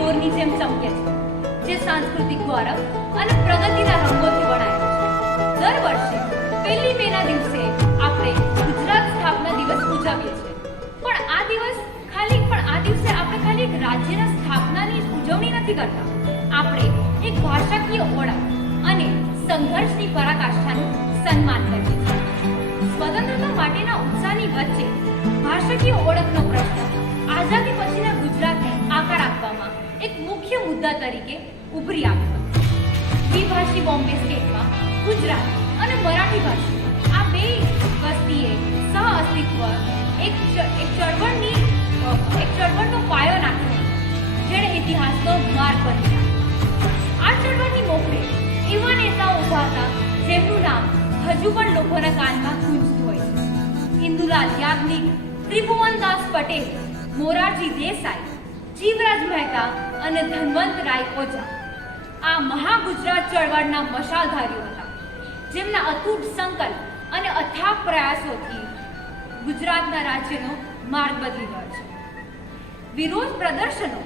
દોરની જેમ ચમકે છે, જે સાંસ્કૃતિક ગૌરવ અને પ્રગતિના રંગોથી વણાયેલો છે. દર વર્ષે 1 મેના દિવસે આપણે ગુજરાત સ્થાપના દિવસ ઉજવીએ છીએ. પણ આ દિવસે આપણે ખાલી એક રાજ્યના સ્થાપનાની ઉજવણી નથી કરતા. આપણે એક ભાષાકીય ઓળખ અને સંઘર્ષની પરાકાષ્ઠાનું સન્માન કરીએ છીએ. સ્વતંત્રતા માટેના ઉત્સાહની વચ્ચે ભાષાકીય ઓળખનો પ્રશ્ન આઝાદી પછીના ગુજરાતને આકાર આપવામાં એક મુખ્ય મુદ્દા તરીકે ઉભરી આવ્યો. દ્વિભાષી બોમ્બે સ્ટેટમાં ગુજરાત અને મરાઠી ભાષી આ બે વસ્તીએ સહઅસ્તિત્વ એક ચળવળનો પાયો નાખ્યો, જેણે ઇતિહાસનો માર્ગ બદલ્યો. આ ચળવળની મોખરે એવા નેતાઓ ઉભા હતા જેમનું નામ હજુ પણ લોકોના કાનમાં ગુંજતું હોય છે. ઇન્દુલાલ યાજ્ઞિક, ત્રિભુવનદાસ પટેલ, મોરારજી દેસાઈ, જીવરાજ મહેતા અને ધનવંતરાય ઓઝા આ મહાગુજરાત ચળવળના મશાલધારીઓ હતા, જેમના અતૂટ સંકલ્પ અને અથાગ પ્રયાસોથી ગુજરાતના રાજ્યનો માર્ગ બદલી ગયો છે. વિરોધ પ્રદર્શનો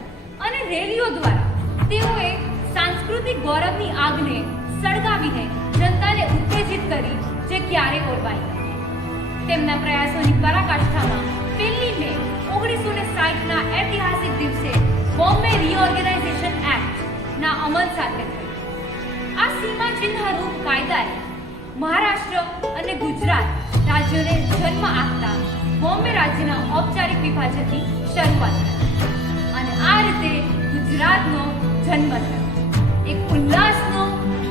અને રેલીઓ દ્વારા તેઓએ સાંસ્કૃતિક ગૌરવની આગને સળગાવીને જનતાને ઉત્તેજિત કરી, જે ક્યારેય ઓરવાઈ નથી. તેમના પ્રયાસોની પરાકાષ્ઠામાં 1 મે 1960ના ઐતિહાસિક દિવસે બોમ્બે રિઓર્ગેનાઇઝેશન એક્ટના અમલ સાથે થઈ. આ સીમાચિહ્નરૂપ કાયદાએ મહારાષ્ટ્ર અને ગુજરાત રાજ્યોને જન્મ આપતા બોમ્બે રાજ્યના ઔપચારિક વિભાજનની શરૂઆત થઈ અને આ રીતે ગુજરાતનો જન્મ થયો. એક ઉલ્લાસનો,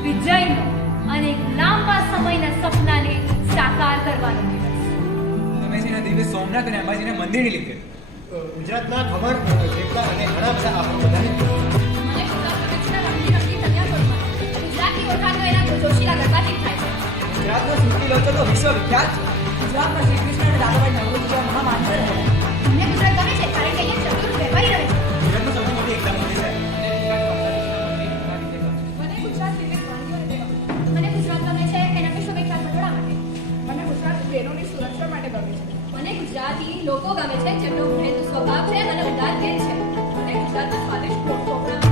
વિજયનો અને એક લાંબા સમયના સપનાને સાકાર કરવાનો દિવસ. તમે જેના દિવસે સોમનાથ અને અંબાજીના મંદિરની લીધે ગુજરાતના ખમણ, થેપલા અને ઘણા બધા આપણો બધાને મને ગુજરાતના રંગી રંગી કન્યાકુમારી ગુજરાતની ઓળખાણ તો એના જોશીલા ગરબાથી થાય છે. ગુજરાતનો સુરતી લોચો તો વિશ્વવિખ્યાત છે. ગુજરાતમાં શ્રી કૃષ્ણ અને દાદાભાઈ નવરોજી જેવા મહામાનવ રહ્યા. મને ગુજરાત ગમે છે કારણ કે અહીંયા ચતુર વેપારી રહે છે. ગુજરાતમાં સૌથી મોટી એકતા મંદિર છે. મને ગુજરાત વિવિધ વાનગીઓ રીતે ગમે છે. મને ગુજરાત ગમે છે એના વિશ્વવિખ્યાત ભટોળા માટે. મને ગુજરાત ટ્રેનોની સુરક્ષા માટે ગમે છે. મને ગુજરાતી લોકો ગમે છે જેમનો મહેનતુ સ્વભાવ છે અને ઉદાર દિલ છે. મને ગુજરાતના સ્વાદિષ્ટ ઢોકળા